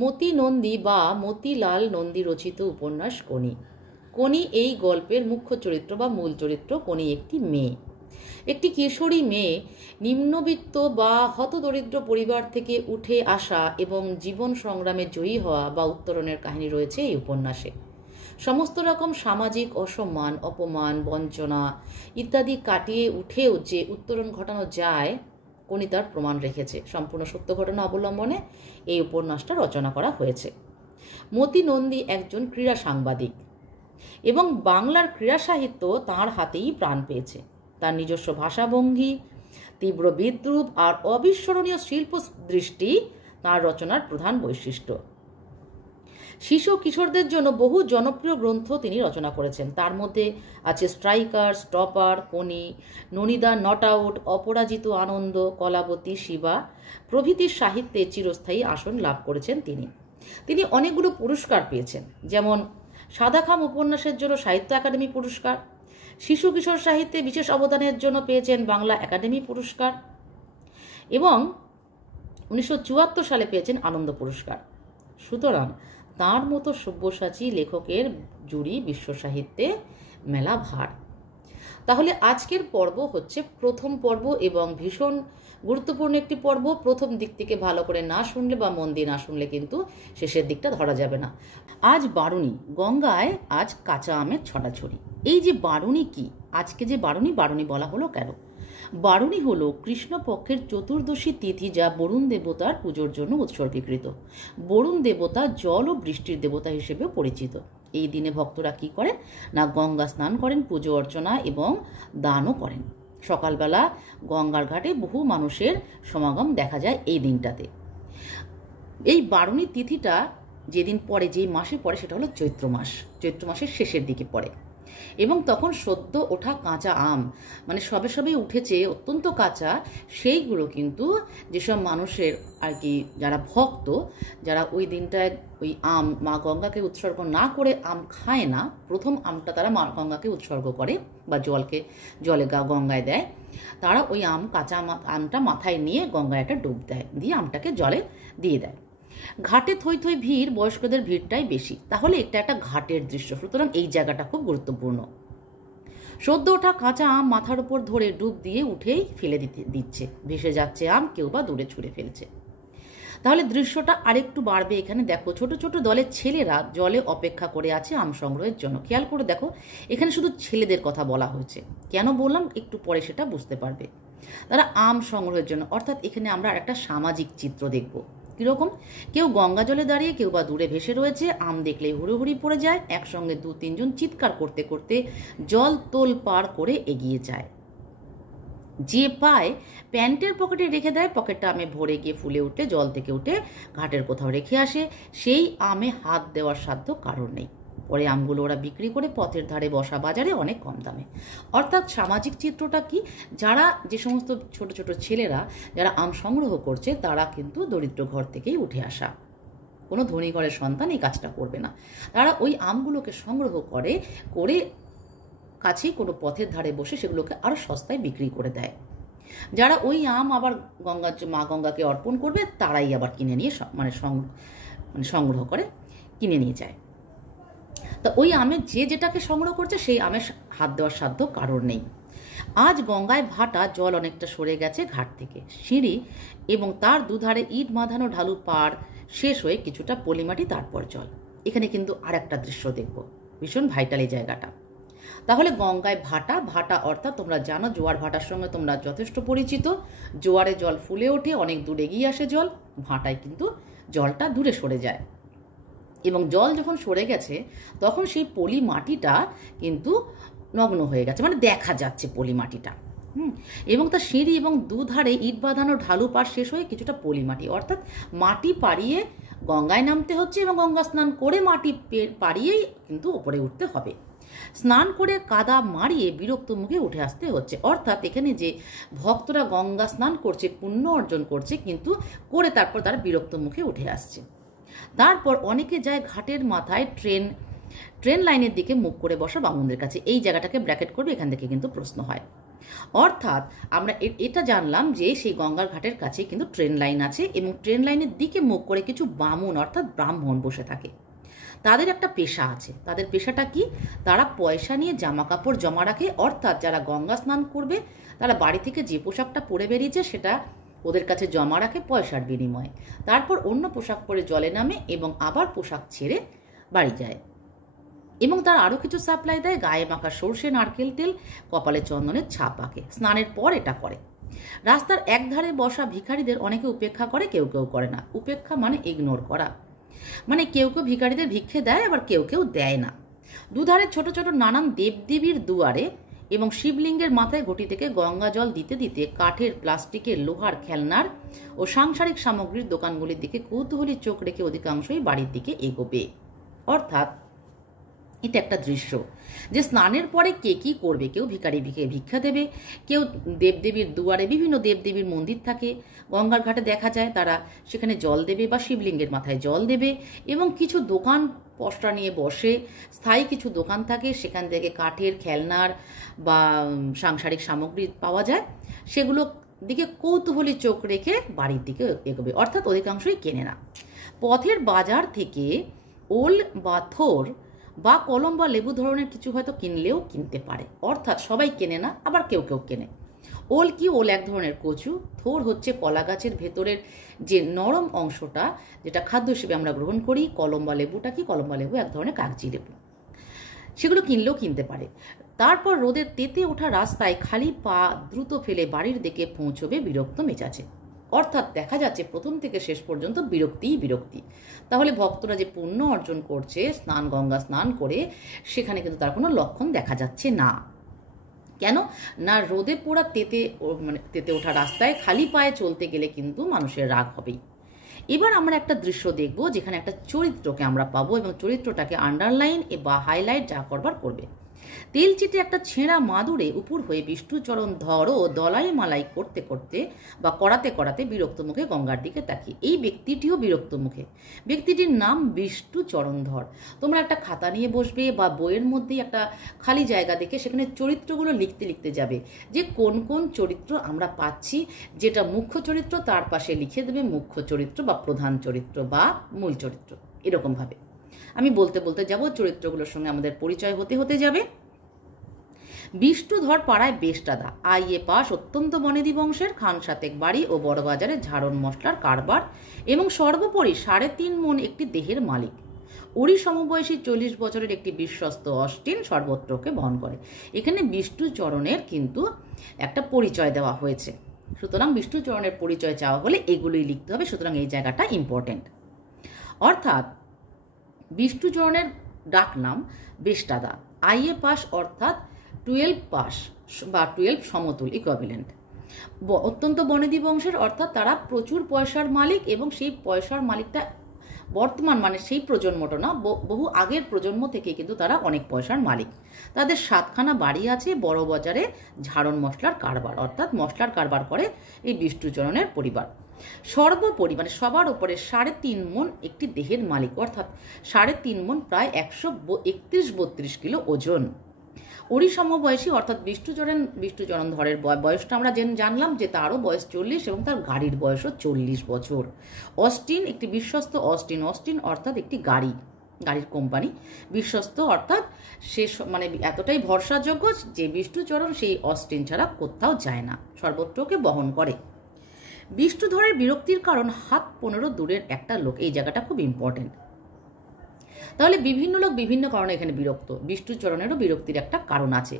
মতি নন্দী বা মতিলাল নন্দী রচিত উপন্যাস কোনি। কোনি এই গল্পের মুখ্য চরিত্র বা মূল চরিত্র। কোনি একটি মেয়ে, একটি কিশোরী মেয়ে, নিম্নবিত্ত বা হতদরিদ্র পরিবার থেকে উঠে আসা এবং জীবন সংগ্রামে জয়ী হওয়া বা উত্তরণের কাহিনী রয়েছে এই উপন্যাসে। সমস্ত রকম সামাজিক অসম্মান, অপমান, বঞ্চনা ইত্যাদি কাটিয়ে উঠেও যে উত্তরণ ঘটানো যায়, কোনি তার প্রমাণ রেখেছে। সম্পূর্ণ সত্য ঘটনা অবলম্বনে এই উপন্যাসটা রচনা করা হয়েছে। মতি নন্দী একজন ক্রীড়া সাংবাদিক এবং বাংলার ক্রীড়া সাহিত্য তাঁর হাতেই প্রাণ পেয়েছে। তার নিজস্ব ভাষাভঙ্গি, তীব্র বিদ্রূপ আর অবিস্মরণীয় শিল্প দৃষ্টি তাঁর রচনার প্রধান বৈশিষ্ট্য। শিশু কিশোরদের জন্য বহু জনপ্রিয় গ্রন্থ তিনি রচনা করেছেন। তার মধ্যে আছে striker, stopper, Koni, Nonida, not out, Aparajito Ananda, Kalabati, Shiba প্রভৃতির সাহিত্যে চিরস্থায়ী আসন লাভ করেছেন তিনি অনেকগুলো পুরস্কার পেয়েছেন, যেমন সাদাখাম উপন্যাসের জন্য সাহিত্য একাডেমি পুরস্কার, শিশু কিশোর সাহিত্যে বিশেষ অবদানের জন্য পেয়েছেন বাংলা একাডেমি পুরস্কার এবং 1974 সালে পেয়েছেন আনন্দ পুরস্কার। সুতরাং তাঁর মতো সব্যসাচী লেখকের জুড়ি বিশ্ব সাহিত্যে মেলা ভার। তাহলে আজকের পর্ব হচ্ছে প্রথম পর্ব এবং ভীষণ গুরুত্বপূর্ণ একটি পর্ব। প্রথম দিক থেকে ভালো করে না শুনলে বা মন দিয়ে না শুনলে কিন্তু শেষের দিকটা ধরা যাবে না। আজ বারুণী, গঙ্গায় আজ কাঁচা আমের ছড়াছড়ি। এই যে বারুণী কি, আজকে যে বারুণী বলা হলো কেন? বারুণী হলো কৃষ্ণপক্ষের চতুর্দশী তিথি, যা বরুণ দেবতার পুজোর জন্য উৎসর্গীকৃত। বরুণ দেবতা জল ও বৃষ্টির দেবতা হিসেবে পরিচিত। এই দিনে ভক্তরা কি করেন না, গঙ্গা স্নান করেন, পুজো অর্চনা এবং দানও করেন। সকালবেলা গঙ্গার ঘাটে বহু মানুষের সমাগম দেখা যায় এই দিনটাতে। এই বারুণী তিথিটা যেদিন পড়ে, যেই মাসে পড়ে, সেটা হলো চৈত্র মাস। চৈত্র মাসের শেষের দিকে পড়ে এবং তখন সদ্য ওঠা কাঁচা আম, মানে সবে সবে উঠেছে, অত্যন্ত কাঁচা, সেইগুলো কিন্তু যেসব মানুষের আর কি, যারা ভক্ত, যারা ওই দিনটায় ওই আম মা গঙ্গাকে উৎসর্গ না করে আম খায় না, প্রথম আমটা তারা মা গঙ্গাকে উৎসর্গ করে বা জলে গঙ্গায় দেয়, তারা ওই কাঁচা আমটা মাথায় নিয়ে গঙ্গায় একটা ডুব দেয়, দিয়ে আমটাকে জলে দিয়ে দেয়। ঘাটে থই থই ভিড়, বয়স্কদের ভিড়টাই বেশি। তাহলে এটা একটা ঘাটের দৃশ্য, সুতরাং এই জায়গাটা খুব গুরুত্বপূর্ণ। সদ্য ওঠা কাঁচা আম মাথার উপর ধরে ডুব দিয়ে উঠেই ফেলে দিচ্ছে, ভেসে যাচ্ছে আম, কেউ বা দূরে ছুঁড়ে ফেলছে। তাহলে দৃশ্যটা আরেকটু বাড়বে। এখানে দেখো ছোট ছোট দলের ছেলেরা জলে অপেক্ষা করে আছে আম সংগ্রহের জন্য। খেয়াল করে দেখো, এখানে শুধু ছেলেদের কথা বলা হয়েছে। কেন বললাম একটু পরে সেটা বুঝতে পারবে। তারা আম সংগ্রহের জন্য, অর্থাৎ এখানে আমরা একটা সামাজিক চিত্র দেখব। কিরকম? কেউ গঙ্গা জলে দাঁড়িয়ে, কেউ বা দূরে ভেসে রয়েছে, আম দেখলেই হুড়োহুড়ি পড়ে যায়। একসঙ্গে 2-3 জন চিৎকার করতে করতে জল তোল পার করে এগিয়ে যায়। যে পায় প্যান্টের পকেটে রেখে দেয়, পকেটটা আমে ভরে গিয়ে ফুলে উঠে জল থেকে উঠে ঘাটের কোথাও রেখে আসে, সেই আমে হাত দেওয়ার সাধ্য কারণ নেই। পরে আমগুলো ওরা বিক্রি করে পথের ধারে বসা বাজারে অনেক কম দামে। অর্থাৎ সামাজিক চিত্রটা কি, যারা যে সমস্ত ছোট ছোট ছেলেরা যারা আম সংগ্রহ করছে, তারা কিন্তু দরিদ্র ঘর থেকেই উঠে আসা, কোনো ধনী ঘরের সন্তান এই কাজটা করবে না। তারা ওই আমগুলোকে সংগ্রহ করে কাছেই কোনো পথের ধারে বসে সেগুলোকে আরো সস্তায় বিক্রি করে দেয়। যারা ওই আম আবার মা গঙ্গাকে অর্পণ করবে, তারাই আবার কিনে নিয়ে সংগ্রহ করে কিনে নিয়ে যায়। তা ওই আমের যেটাকে সংগ্রহ করছে, সেই আমের হাত দেওয়ার সাধ্য কারোর নেই। আজ গঙ্গায় ভাটা, জল অনেকটা সরে গেছে ঘাট থেকে। সিঁড়ি এবং তার দুধারে ইট বাঁধানো ঢালু পাড় শেষ হয়ে কিছুটা পলিমাটি, তারপর জল। এখানে কিন্তু আর একটা দৃশ্য দেখব, ভীষণ ভাইটাল এই জায়গাটা। তাহলে গঙ্গায় ভাটা অর্থাৎ তোমরা জানো, জোয়ার ভাটার সঙ্গে তোমরা যথেষ্ট পরিচিত। জোয়ারে জল ফুলে ওঠে, অনেক দূরে এগিয়ে আসে জল, ভাটায় কিন্তু জলটা দূরে সরে যায়। এবং জল যখন সরে গেছে, তখন সেই পলি মাটিটা কিন্তু নগ্ন হয়ে গেছে, মানে দেখা যাচ্ছে পলি মাটিটা। এবং তার সিঁড়ি এবং দুধারে ইট বাঁধানো ঢালু পাড় শেষ হয়ে কিছুটা পলি মাটি, অর্থাৎ মাটি পাড়িয়ে গঙ্গায় নামতে হচ্ছে এবং গঙ্গা স্নান করে মাটি পাড়িয়েই কিন্তু ওপরে উঠতে হবে। স্নান করে কাদা মারিয়ে বিরক্ত মুখে উঠে আসতে হচ্ছে। অর্থাৎ এখানে যে ভক্তরা গঙ্গা স্নান করছে, পুণ্য অর্জন করছে, কিন্তু করে তারপর তারা বিরক্ত মুখে উঠে আসছে। তারপর অনেকে যায় ঘাটের মাথায় ট্রেন লাইনের দিকে মুখ করে বসা বামুনদের কাছে। এই জায়গাটাকে ব্র্যাকেট করবে, এখান থেকে কিন্তু প্রশ্ন হয়। অর্থাৎ আমরা এটা জানলাম যে সেই গঙ্গার ঘাটের কাছে কিন্তু ট্রেন লাইন আছে এবং ট্রেন লাইনের দিকে মুখ করে কিছু বামুন অর্থাৎ ব্রাহ্মণ বসে থাকে। তাদের একটা পেশা আছে। তাদের পেশাটা কি? তারা পয়সা নিয়ে জামা কাপড় জমা রাখে, অর্থাৎ যারা গঙ্গা স্নান করবে তারা বাড়ি থেকে যে পোশাকটা পরে বেরিয়েছে সেটা ওদের কাছে জমা রাখে পয়সার বিনিময়ে। তারপর অন্য পোশাক পরে জলে নামে এবং আবার পোশাক ছেড়ে বাড়ি যায়। এবং তার আরও কিছু সাপ্লাই দেয়, গায়ে মাখা সর্ষে, নারকেল তেল, কপালে চন্দনের ছাপ আঁকে। স্নানের পর এটা করে। রাস্তার একধারে বসা ভিখারিদের অনেকে উপেক্ষা করে, কেউ কেউ করে না। উপেক্ষা মানে ইগনোর করা, মানে কেউ কেউ ভিখারিদের ভিক্ষে দেয়, আবার কেউ কেউ দেয় না। দুধারে ছোট ছোট নানান দেবদেবীর দুয়ারে এবং শিবলিঙ্গের মাথায় ঘটি থেকে গঙ্গা জল দিতে দিতে কাঠের, প্লাস্টিকের, লোহার, খেলনার ও সাংসারিক সামগ্রীর দোকানগুলির দিকে কৌতূহলী চোখ রেখে অধিকাংশই বাড়ির দিকে এগোবে। অর্থাৎ এটা একটা দৃশ্য যে স্নানের পরে কে কি করবে। কেউ ভিখারি ভিক্ষা দেবে, কেউ দেবদেবীর দুয়ারে, বিভিন্ন দেবদেবীর মন্দির থাকে গঙ্গার ঘাটে দেখা যায়, তারা সেখানে জল দেবে বা শিবলিঙ্গের মাথায় জল দেবে। এবং কিছু দোকান পসরা নিয়ে বসে, স্থায়ী কিছু দোকান থাকে, সেখান থেকে কাঠের, খেলনার বা সাংসারিক সামগ্রী পাওয়া যায়, সেগুলো দিকে কৌতূহলী চোখ রেখে বাড়ির দিকে এগোবে। অর্থাৎ অধিকাংশই কেনে না। পথের বাজার থেকে ওল বা থোর বা কলম বা লেবু ধরনের কিছু হয়তো কিনলেও কিনতে পারে। অর্থাৎ সবাই কেনে না, আবার কেউ কেউ কেনে। ওল কি? ওল এক ধরনের কচু। থোর হচ্ছে কলা গাছের ভেতরের যে নরম অংশটা, যেটা খাদ্য হিসেবে আমরা গ্রহণ করি। কলম বা লেবুটা কি? কলম বা লেবু এক ধরনের কাগজি লেবু। সেগুলো কিনলেও কিনতে পারে। তারপর রোদের তেতে ওঠা রাস্তায় খালি পা দ্রুত ফেলে বাড়ির দিকে পৌঁছবে বিরক্ত মেজাজে। অর্থাৎ দেখা যাচ্ছে প্রথম থেকে শেষ পর্যন্ত বিরক্তিই বিরক্তি। তাহলে ভক্তরা যে পুণ্য অর্জন করছে গঙ্গা স্নান করে, সেখানে কিন্তু তার কোনো লক্ষণ দেখা যাচ্ছে না। কেন না? রোদে পোড়া তেতে ওঠা রাস্তায় খালি পায়ে চলতে গেলে কিন্তু মানুষের রাগ হবেই। এবার আমরা একটা দৃশ্য দেখব যেখানে একটা চরিত্রকে আমরা পাবো এবং চরিত্রটাকে আন্ডারলাইন বা হাইলাইট যা করবার করবে। তেল চিটে একটা ছেঁড়া মাদুরে উপর হয়ে বিষ্ণুচরণ ধর ও দলাই মালাই করতে করতে বা করাতে করাতে বিরক্ত মুখে গঙ্গার দিকে তাকিয়ে। এই ব্যক্তিটিও বিরক্ত মুখে। ব্যক্তিটির নাম বিষ্ণুচরণ ধর। তোমরা একটা খাতা নিয়ে বসবে বা বইয়ের মধ্যেই একটা খালি জায়গা দেখে সেখানে চরিত্রগুলো লিখতে লিখতে যাবে যে কোন কোন চরিত্র আমরা পাচ্ছি। যেটা মুখ্য চরিত্র তার পাশে লিখে দেবে মুখ্য চরিত্র বা প্রধান চরিত্র বা মূল চরিত্র। এরকমভাবে আমি বলতে বলতে যাব, চরিত্রগুলোর সঙ্গে আমাদের পরিচয় হতে হতে যাবে। বিষ্ণুধর পাড়ায় বেশটাদা, আইএ পাস, অত্যন্ত বনেদি বংশের, খান সাতেক বাড়ি ও বড়বাজারে ঝাড়ন মশলার কারবার এবং সর্বোপরি 3.5 মণ একটি দেহের মালিক। ওরই সমবয়সী 40 বছরের একটি বিশ্বস্ত অস্টিন সর্বত্রকে বহন করে। এখানে বিষ্ণুচরণের কিন্তু একটা পরিচয় দেওয়া হয়েছে। সুতরাং বিষ্ণুচরণের পরিচয় চাওয়া হলে এগুলোই লিখতে হবে। সুতরাং এই জায়গাটা ইম্পর্টেন্ট। অর্থাৎ বিষ্ণুচরণের ডাক নাম বেশটাদা। আইএ পাস অর্থাৎ 12 পাস বা 12 সমতুল ইকুইভ্যালেন্ট। অত্যন্ত বনেদি বংশের অর্থাৎ তারা প্রচুর পয়সার মালিক এবং সেই পয়সার মালিকটা বর্তমান মানে সেই প্রজন্মটা না, বহু আগের প্রজন্ম থেকে কিন্তু তারা অনেক পয়সার মালিক। তাদের 7খানা বাড়ি আছে বড় বাজারে ঝাড়ন মশলার কারবার, অর্থাৎ মশলার কারবার করে এই বিষ্ণুচরণের পরিবার। সর্বোপরি মানে সবার উপরে 3.5 মণ একটি দেহের মালিক, অর্থাৎ 3.5 মণ প্রায় 131-32 কিলো ওজন। ওরই সমবয়সী অর্থাৎ বিষ্ণুচরণ ধরের বয়সটা আমরা জানলাম যে তারও বয়স 40 এবং তার গাড়ির বয়সও 40 বছর। অস্টিন একটি বিশ্বস্ত অস্টিন অর্থাৎ একটি গাড়ির কোম্পানি। বিশ্বস্ত অর্থাৎ সে মানে এতটাই ভরসাযোগ্য যে বিষ্ণুচরণ সেই অস্টিন ছাড়া কোথাও যায় না, সর্বত্রকে বহন করে। বিষ্ণুধরের বিরক্তির কারণ 15 দূরের একটা লোক। এই জায়গাটা খুব ইম্পর্টেন্ট। তাহলে বিভিন্ন লোক বিভিন্ন কারণে এখানে বিরক্ত। বিষ্ণুচরণেরও বিরক্তির একটা কারণ আছে।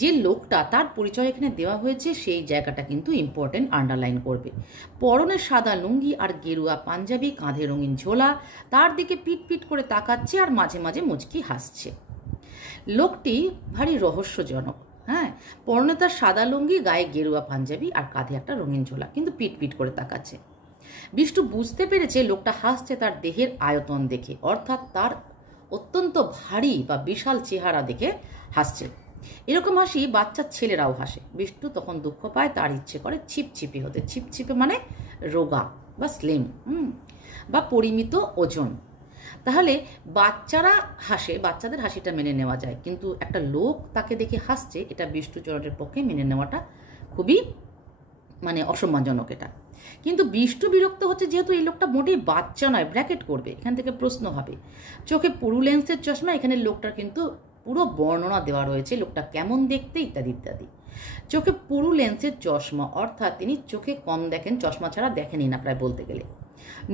যে লোকটা তার পরিচয় এখানে দেওয়া হয়েছে সেই জায়গাটা কিন্তু ইম্পর্টেন্ট, আন্ডারলাইন করবে। পরনে সাদা লুঙ্গি আর গেরুয়া পাঞ্জাবি, কাঁধে রঙিন ঝোলা, তার দিকে পিট করে তাকাচ্ছে আর মাঝে মাঝে মুচকি হাসছে। লোকটি ভারী রহস্যজনক। হ্যাঁ, পরনে তার সাদা লুঙ্গি, গায়ে গেরুয়া পাঞ্জাবি আর কাঁধে একটা রঙিন ঝোলা, কিন্তু পিট করে তাকাচ্ছে। বিষ্ণু বুঝতে পেরেছে লোকটা হাসছে তার দেহের আয়তন দেখে, অর্থাৎ তার অত্যন্ত ভারী বা বিশাল চেহারা দেখে হাসছে। এরকম হাসি বাচ্চা ছেলেরাও হাসে। বিষ্ণু তখন দুঃখ পায়, তার ইচ্ছে করে ছিপছিপি হতে। ছিপছিপে মানে রোগা বা স্লিম বা পরিমিত ওজন। তাহলে বাচ্চারা হাসে, বাচ্চাদের হাসিটা মেনে নেওয়া যায়, কিন্তু একটা লোক তাকে দেখে হাসছে, এটা বিষ্ণুচরণের পক্ষে মেনে নেওয়াটা খুবই মানে অসম্মানজনক এটা। কিন্তু বিষ্ণু বিরক্ত হচ্ছে যেহেতু এই লোকটা মোটেই বাচ্চা নয়, ব্র্যাকেট করবে, এখান থেকে প্রশ্ন হবে। চোখে পুরু লেন্সের চশমা, এখানে লোকটার কিন্তু পুরো বর্ণনা দেওয়া রয়েছে, লোকটা কেমন দেখতে ইত্যাদি ইত্যাদি। চোখে পুরু লেন্সের চশমা অর্থাৎ তিনি চোখে কম দেখেন, চশমা ছাড়া দেখেনি না প্রায় বলতে গেলে।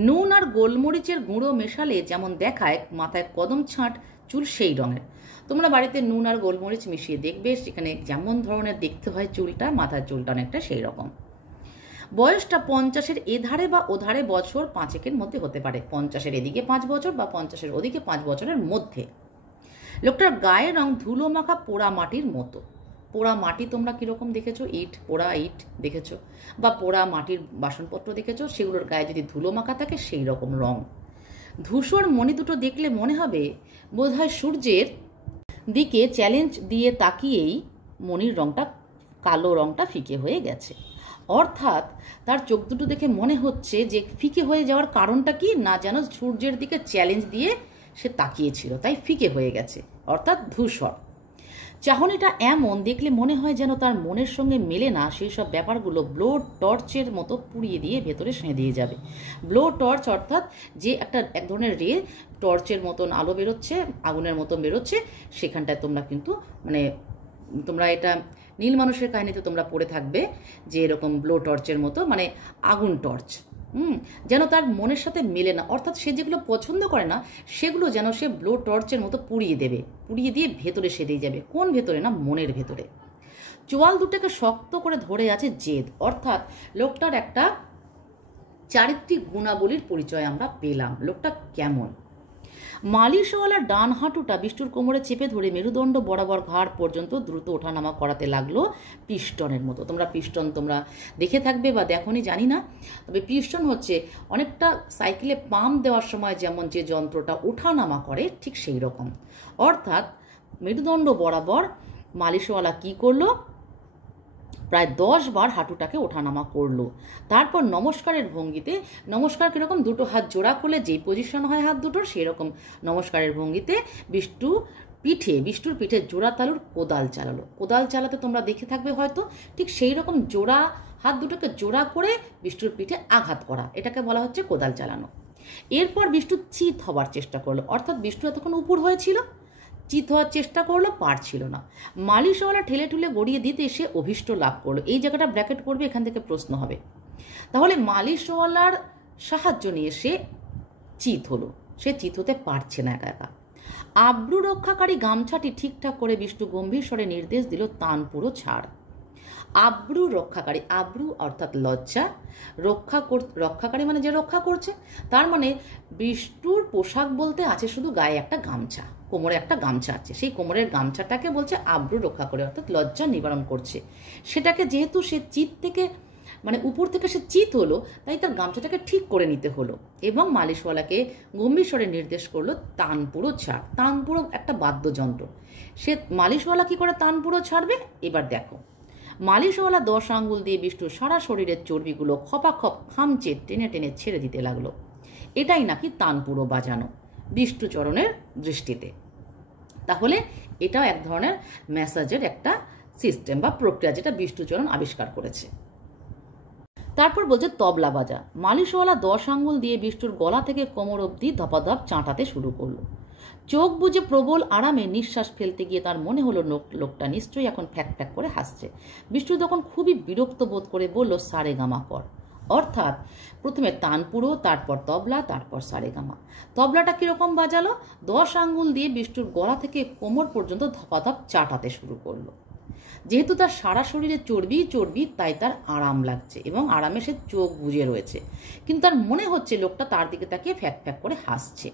নুন আর গোলমরিচের গুঁড়ো মেশালে যেমন দেখায় মাথায় কদম ছাঁট, চুল সেই রঙের। তোমরা বাড়িতে নুন আর গোলমরিচ মিশিয়ে দেখবে, সেখানে যেমন ধরনের দেখতে হয় চুলটা, মাথার চুলটা অনেকটা সেই রকম। বয়সটা 50-এর এধারে বা ওধারে, বছর 5-এর মধ্যে হতে পারে, 50-এর এদিকে 5 বছর বা 50-এর ওদিকে 5 বছরের মধ্যে। লোকটার গায়ের রং ধুলো মাখা পোড়া মাটির মতো। পোড়া মাটি তোমরা কীরকম দেখেছো? ইট, পোড়া ইট দেখেছো, বা পোড়া মাটির বাসনপত্র দেখেছো, সেগুলোর গায়ে যদি ধুলো মাখা থাকে সেই রকম রং। ধূসর মণি দুটো দেখলে মনে হবে বোধহয় সূর্যের দিকে চ্যালেঞ্জ দিয়ে তাকিয়েই মণির রংটা, কালো রংটা ফিকে হয়ে গেছে। অর্থাৎ তার চোখ দুটো দেখে মনে হচ্ছে যে ফিকে হয়ে যাওয়ার কারণটা কি না, যেন সূর্যের দিকে চ্যালেঞ্জ দিয়ে সে তাকিয়েছিল, তাই ফিকে হয়ে গেছে, অর্থাৎ ধূসর। চাহনিটা এমন দেখলে মনে হয় যেন তার মনের সঙ্গে মেলে না সেই সব ব্যাপারগুলো ব্লো টর্চের মতো পুড়িয়ে দিয়ে ভেতরে সেঁধিয়ে যাবে। ব্লো টর্চ অর্থাৎ যে এক ধরনের রে, টর্চের মতন আলো বেরোচ্ছে, আগুনের মতন বেরোচ্ছে, সেখানটায় তোমরা কিন্তু মানে তোমরা এটা নীল মানুষের কাহিনীতে তোমরা পড়ে থাকবে যে এরকম ব্লো টর্চের মতো, মানে আগুন টর্চ, যেন তার মনের সাথে মেলে না, অর্থাৎ সে যেগুলো পছন্দ করে না সেগুলো যেন সে ব্লো টর্চের মতো পুড়িয়ে দেবে, পুড়িয়ে দিয়ে ভেতরে সেদিয়ে যাবে। কোন ভেতরে? না, মনের ভেতরে। চোয়াল দুটাকে শক্ত করে ধরে আছে জেদ, অর্থাৎ লোকটার একটা চারিত্রিক গুণাবলীর পরিচয় আমরা পেলাম, লোকটা কেমন। মালিশওয়ালার ডান হাঁটুটা বিষ্ণুর কোমরে চেপে ধরে মেরুদণ্ড বরাবর ঘাড় পর্যন্ত দ্রুত ওঠানামা করাতে লাগলো পিস্টনের মতো। তোমরা পিস্টন তোমরা দেখে থাকবে বা দেখোনি জানি না, তবে পিস্টন হচ্ছে অনেকটা সাইকেলে পাম্প দেওয়ার সময় যেমন যে যন্ত্রটা ওঠানামা করে ঠিক সেই রকম। অর্থাৎ মেরুদণ্ড বরাবর মালিশওয়ালা কি করলো, প্রায় 10 বার হাঁটুটাকে ওঠানামা করলো। তারপর নমস্কারের ভঙ্গিতে, নমস্কার কীরকম, দুটো হাত জোড়া করলে যেই পজিশন হয় হাত দুটোর, সেই রকম নমস্কারের ভঙ্গিতে বিষ্ণুর পিঠে জোড়া তালুর কোদাল চালালো। কোদাল চালাতে তোমরা দেখে থাকবে হয়তো, ঠিক সেই রকম জোড়া হাত দুটোকে জোড়া করে বিষ্ণুর পিঠে আঘাত করা, এটাকে বলা হচ্ছে কোদাল চালানো। এরপর বিষ্ণু চিত হবার চেষ্টা করলো, অর্থাৎ বিষ্ণু এতক্ষণ উপর হয়েছিল, চিত হওয়ার চেষ্টা করলো, পারছিল না। মালিশওয়ালা ঠেলে ঠুলে গড়িয়ে দিতে সে অভীষ্ট লাভ করলো। এই জায়গাটা ব্র্যাকেট করবে, এখান থেকে প্রশ্ন হবে। তাহলে মালিশওয়ালার সাহায্য নিয়ে সে চিত হলো, সে চিত হতে পারছে না একা একা। আব্রু রক্ষাকারী গামছাটি ঠিকঠাক করে বিষ্ণু গম্ভীর স্বরে নির্দেশ দিল, তান পুরো ছাড়। আব্রু রক্ষাকারী, আব্রু অর্থাৎ লজ্জা, রক্ষাকারী মানে যে রক্ষা করছে, তার মানে বিষ্ণুর পোশাক বলতে আছে শুধু গায়ে একটা গামছা, কোমরে একটা গামছা আছে, সেই কোমরের গামছাটাকে বলছে আব্রু রক্ষা করে, অর্থাৎ লজ্জা নিবারণ করছে। সেটাকে যেহেতু সে চিত থেকে মানে উপর থেকে সে চিত হলো, তাই তার গামছাটাকে ঠিক করে নিতে হলো এবং মালিশওয়ালাকে গম্ভীর স্বরে নির্দেশ করলো, তানপুরো ছাড়। তানপুরো একটা বাদ্যযন্ত্র, সে মালিশওয়ালা কি করে তানপুরো ছাড়বে এবার দেখো। মালিশওয়ালা 10 আঙ্গুল দিয়ে বিষ্ণুর সারা শরীরের চর্বিগুলো খপাখপ খামচে টেনে টেনে ছেড়ে দিতে লাগলো। এটাই নাকি তানপুরো বাজানো বিষ্ণুচরণের দৃষ্টিতে। তাহলে এটাও এক ধরনের ম্যাসাজের একটা সিস্টেম বা প্রক্রিয়া, যেটা বিষ্ণুচরণ আবিষ্কার করেছে। তারপর বলছে তবলা বাজা। মালিশওয়ালা 10 আঙ্গুল দিয়ে বিষ্ণুর গলা থেকে কোমর অবধি ধপাধপ চাঁটাতে শুরু করলো। চোখ বুজে প্রবল আরামে নিঃশ্বাস ফেলতে গিয়ে তার মনে হলো লোকটা নিশ্চয়ই এখন ফ্যাক ফ্যাক করে হাসছে। বিষ্ণু তখন খুবই বিরক্ত বোধ করে বলল, সারেগামা কর। অর্থাৎ প্রথমে তানপুরো, তারপর তবলা, তারপর সারেগামা। তবলাটা কিরকম বাজালো? 10 আঙ্গুল দিয়ে বিষ্ণুর গলা থেকে কোমর পর্যন্ত ধপাধপ চাটাতে শুরু করলো। যেহেতু তার সারা শরীরে চর্বি চর্বি, তাই তার আরাম লাগছে এবং আরামে সে চোখ বুজে রয়েছে, কিন্তু তার মনে হচ্ছে লোকটা তার দিকে তাকিয়ে ফ্যাক ফ্যাক করে হাসছে।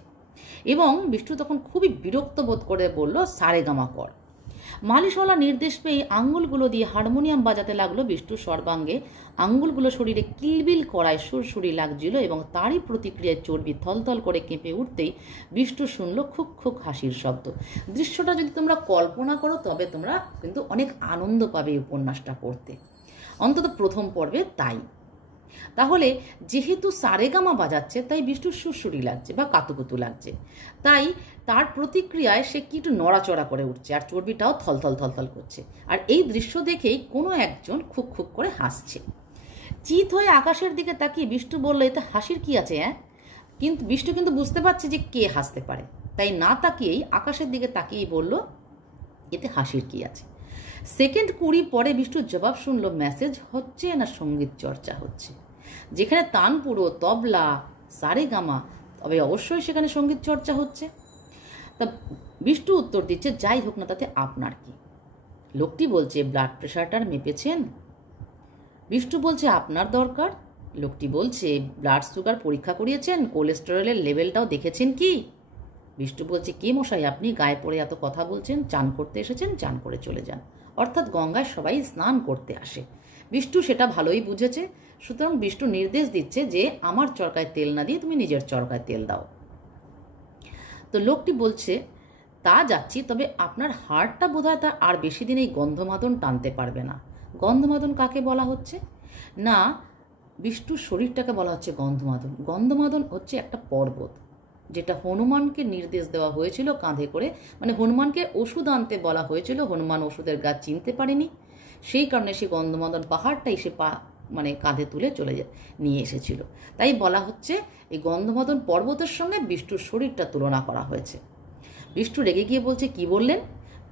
এবং বিষ্ণু তখন খুবই বিরক্ত বোধ করে বলল, সারেগামা কর। মালিশওয়ালা নির্দেশ পেয়ে আঙ্গুলগুলো দিয়ে হারমোনিয়াম বাজাতে লাগলো বিষ্ণুর সর্বাঙ্গে। আঙ্গুলগুলো শরীরে কিলবিল করায় সুরসুরি লাগছিল এবং তারই প্রতিক্রিয়ায় চর্বি থলথল করে কেঁপে উঠতেই বিষ্ণু শুনল খুক খুক হাসির শব্দ। দৃশ্যটা যদি তোমরা কল্পনা করো তবে তোমরা কিন্তু অনেক আনন্দ পাবে এই উপন্যাসটা পড়তে, অন্তত প্রথম পর্বে তাই। তাহলে যেহেতু সারেগামা বাজাচ্ছে তাই বিষ্টুর সুরসুরি লাগছে বা কাতুকুতু লাগছে, তাই তার প্রতিক্রিয়ায় সে কি একটু নড়াচড়া করে উঠছে আর চর্বিটাও থলথল থলথল করছে। আর এই দৃশ্য দেখেই কোনো একজন খুব খুব করে হাসছে। চিত হয়ে আকাশের দিকে তাকিয়ে বিষ্টু বলল, এতে হাসির কি আছে? কিন্তু বিষ্টু কিন্তু বুঝতে পারছে যে কে হাসতে পারে, তাই না তাকিয়েই আকাশের দিকে তাকিয়েই বলল, এতে হাসির কি আছে। সেকেন্ড 20 পরে বিষ্টুর জবাব শুনল, মেসেজ হচ্ছে না সঙ্গীত চর্চা হচ্ছে। যেখানে তানপুরো, তবলা, সারেগামা, তবে অবশ্যই সেখানে সঙ্গীত চর্চা হচ্ছে। তা বিষ্টু উত্তর দিচ্ছে, যাই হোক না তাতে আপনার কি। লোকটি বলছে, ব্লাড প্রেশারটার মেপেছেন? বিষ্টু বলছে, আপনার দরকার। লোকটি বলছে, ব্লাড সুগার পরীক্ষা করিয়েছেন? কোলেস্টেরলের লেভেলটাও দেখেছেন কি? বিষ্টু বলছে, কে মশাই আপনি গায়ে পড়ে এত কথা বলছেন? চান করতে এসেছেন, চান করে চলে যান। অর্থাৎ গঙ্গায় সবাই স্নান করতে আসে। বিষ্টু সেটা ভালোই বুঝেছে, সুতরাং বিষ্টু নির্দেশ দিচ্ছে যে আমার চরকায় তেল না দিয়ে তুমি নিজের চরকায় তেল দাও। তো লোকটি বলছে, তা যাচ্ছি, তবে আপনার হাড়টা বোধহয় তা আর বেশি দিন এই গন্ধমাদন টানতে পারবে না। গন্ধমাদন কাকে বলা হচ্ছে? না, বিষ্টুর শরীরটাকে বলা হচ্ছে গন্ধমাদন। গন্ধমাদন হচ্ছে একটা পর্বত, যেটা হনুমানকে নির্দেশ দেওয়া হয়েছিল কাঁধে করে, মানে হনুমানকে ওষুধ আনতে বলা হয়েছিল, হনুমান ওষুধের গাছ চিনতে পারেনি, সেই কারণে সে গন্ধমাদন পাহাড়টাই সে মানে কাঁধে তুলে নিয়ে এসেছিল। তাই বলা হচ্ছে এই গন্ধমাদন পর্বতের সঙ্গে বিষ্টুর শরীরটা তুলনা করা হয়েছে। বিষ্টু রেগে গিয়ে বলছে, কি বললেন?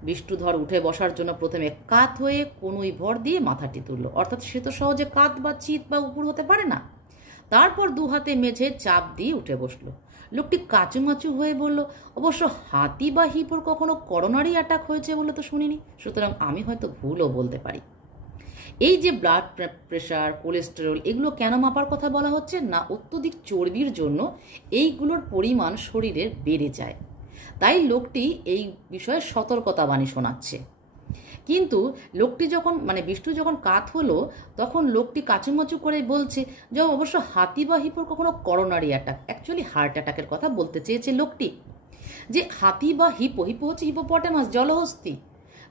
বিষ্টুধর উঠে বসার জন্য প্রথমে কাত হয়ে কনুই ভর দিয়ে মাথাটি তুলল, অর্থাৎ সে তো সহজে কাত বা চিত বা উপর হতে পারে না। তারপর দু হাতে মেঝে চাপ দিয়ে উঠে বসলো। লোকটি কাচুমাচু হয়ে বলল, অবশ্য হাতি বা হিপোর কখনো করোনারি অ্যাটাক হয়েছে বলে তো শুনিনি, সুতরাং আমি হয়তো ভুলও বলতে পারি। এই যে ব্লাড প্রেশার, কোলেস্টেরল, এগুলো কেন মাপার কথা বলা হচ্ছে? না, অত্যধিক চর্বির জন্য এইগুলোর পরিমাণ শরীরে বেড়ে যায়, তাই লোকটি এই বিষয়ে সতর্কতা বাণী শোনাচ্ছে। কিন্তু লোকটি যখন মানে বিষ্টু যখন কাত হলো, তখন লোকটি কাচুমাচু করে বলছে যে অবশ্য হাতি বা হিপোর কখনো করোনারি অ্যাটাক, অ্যাকচুয়ালি হার্ট অ্যাটাকের কথা বলতে চেয়েছে লোকটি। যে হাতি বা হিপো, হিপো হচ্ছে হিপোপটেমাস, জলহস্তী,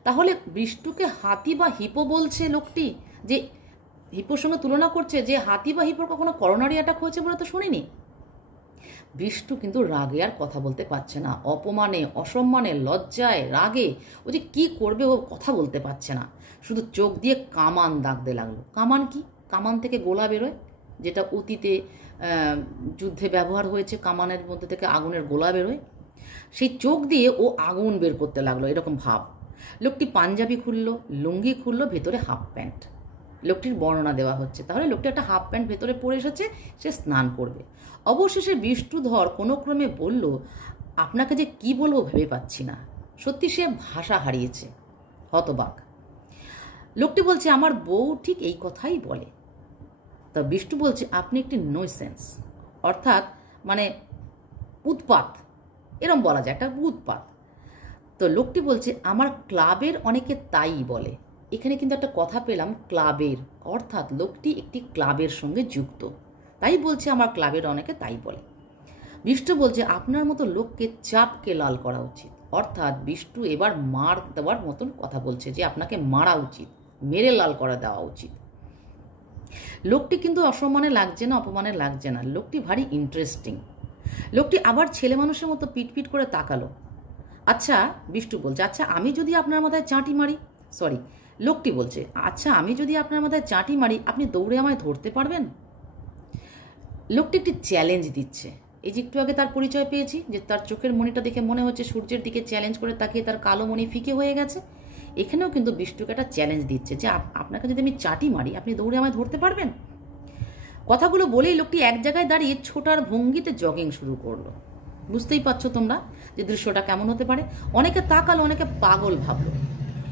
তাহলে বিষ্টুকে হাতি বা হিপো বলছে লোকটি, যে হিপোর সঙ্গে তুলনা করছে, যে হাতি বা হিপোর কখনো করোনারি অ্যাটাক হয়েছে বলে তো শুনিনি। বিষ্টু কিন্তু রাগে আর কথা বলতে পারছে না, অপমানে, অসম্মানে, লজ্জায়, রাগে ও যে কি করবে ও কথা বলতে পারছে না, শুধু চোখ দিয়ে কামান দাগতে লাগলো। কামান কি? কামান থেকে গোলা বেরোয়, যেটা অতীতে যুদ্ধে ব্যবহার হয়েছে, কামানের মধ্যে থেকে আগুনের গোলা বেরোয়, সেই চোখ দিয়ে ও আগুন বের করতে লাগলো, এরকম ভাব। লোকটি পাঞ্জাবি খুললো, লুঙ্গি খুললো, ভেতরে হাফ প্যান্ট। লোকটির বর্ণনা দেওয়া হচ্ছে, তাহলে লোকটি একটা হাফ প্যান্ট ভেতরে পরে এসেছে, সে স্নান করবে। অবশেষে বিষ্টুধর কোনো ক্রমে বলল, আপনাকে যে কি বলবো ভেবে পাচ্ছি না। সত্যি সে ভাষা হারিয়েছে, হতবাক। লোকটি বলছে, আমার বউ ঠিক এই কথাই বলে। তা বিষ্টু বলছে, আপনি একটি নয়সেন্স, অর্থাৎ মানে উৎপাত, এরম বলা যায়, একটা উৎপাত। তো লোকটি বলছে, আমার ক্লাবের অনেকে তাই বলে। এখানে কিন্তু একটা কথা পেলাম, ক্লাবের, অর্থাৎ লোকটি একটি ক্লাবের সঙ্গে যুক্ত, তাই বলছে আমার ক্লাবের অনেকে তাই বলে। বিষ্টু বলছে, আপনার মতো লোককে চাপকে লাল করা উচিত, অর্থাৎ বিষ্টু এবার মার দেওয়ার মতন কথা বলছে, যে আপনাকে মারা উচিত, মেরে লাল করে দেওয়া উচিত। লোকটি কিন্তু অসম্মানে লাগছে না, অপমানে লাগছে না, লোকটি ভারী ইন্টারেস্টিং। লোকটি আবার ছেলে মানুষের মতো পিটপিট করে তাকালো। আচ্ছা, বিষ্টু বলছে, আচ্ছা আমি যদি আপনার মাথায় চাঁটি মারি, সরি, লোকটি বলছে, আচ্ছা আমি যদি আপনার মাথায় চাঁটি মারি, আপনি দৌড়ে আমায় ধরতে পারবেন? লোকটি একটি চ্যালেঞ্জ দিচ্ছে। এই যে একটু আগে তার পরিচয় পেয়েছি, যে তার চোখের মণিটা দেখে মনে হচ্ছে সূর্যের দিকে চ্যালেঞ্জ করে তাকিয়ে তার কালো মণি ফিকে হয়ে গেছে। এখানেও কিন্তু বিষ্টুকে একটা চ্যালেঞ্জ দিচ্ছে, যে আপনাকে যদি আমি চাঁটি মারি, আপনি দৌড়ে আমায় ধরতে পারবেন? কথাগুলো বলেই লোকটি এক জায়গায় দাঁড়িয়ে ছোটার ভঙ্গিতে জগিং শুরু করলো। বুঝতেই পারছো তোমরা যে দৃশ্যটা কেমন হতে পারে। অনেকে তাকালো, অনেকে পাগল ভাবলো।